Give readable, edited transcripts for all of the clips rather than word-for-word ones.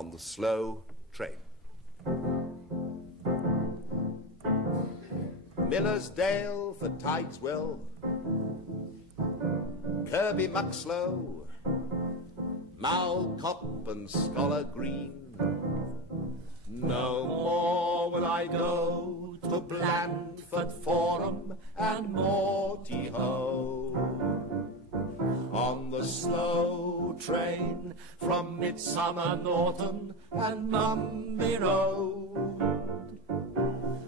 on the slow train. Millersdale for Tideswell, Kirby Muxlow, Malcop and Scholar Green. No more will I go to Blandford Forum and Morty Ho. On the slow train from Midsummer Norton and Mumby Road.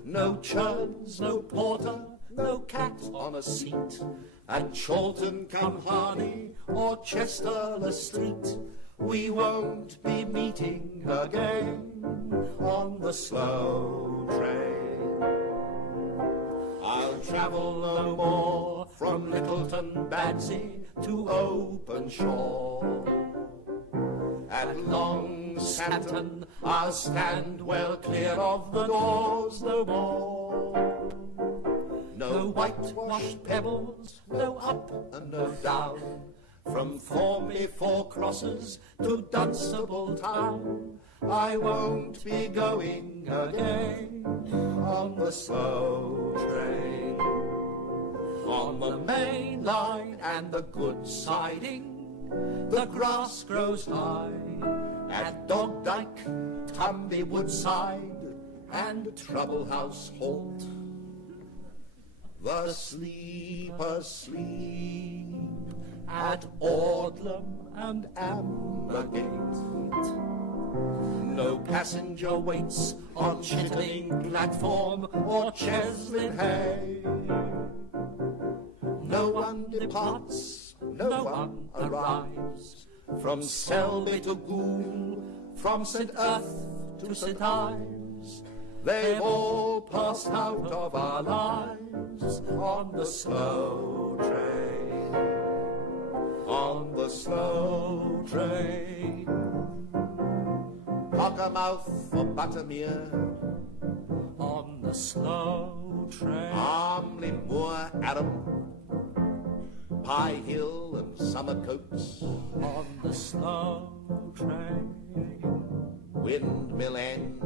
No churns, no porter, no cat on a seat at Chorlton come Harney or Chester Le Street. We won't be meeting again on the slow train. I'll travel no more from Littleton Badsey to Openshaw. At Long Santon I'll stand well clear of the doors no more. No whitewashed pebbles, no up and no down, from Formby Four Crosses to Dunstable Town. I won't be going again on the slow train. On the main line and the good siding, the grass grows high. At Dogdyke, Tumby Woodside, and Trouble House Halt. The sleepers sleep at Audlam and Ambergate. No passenger waits on Chittering platform or Cheslin Hay. No one departs, no one arrives, from Selby to Goole, from St. Earth to St. Ives. They've all passed out of our lives on the slow train, on the slow train. Cockermouth for Buttermere, on the slow train. Armley Moor, Aram, Pye Hill and Summercoats, on the slow train. Windmill End,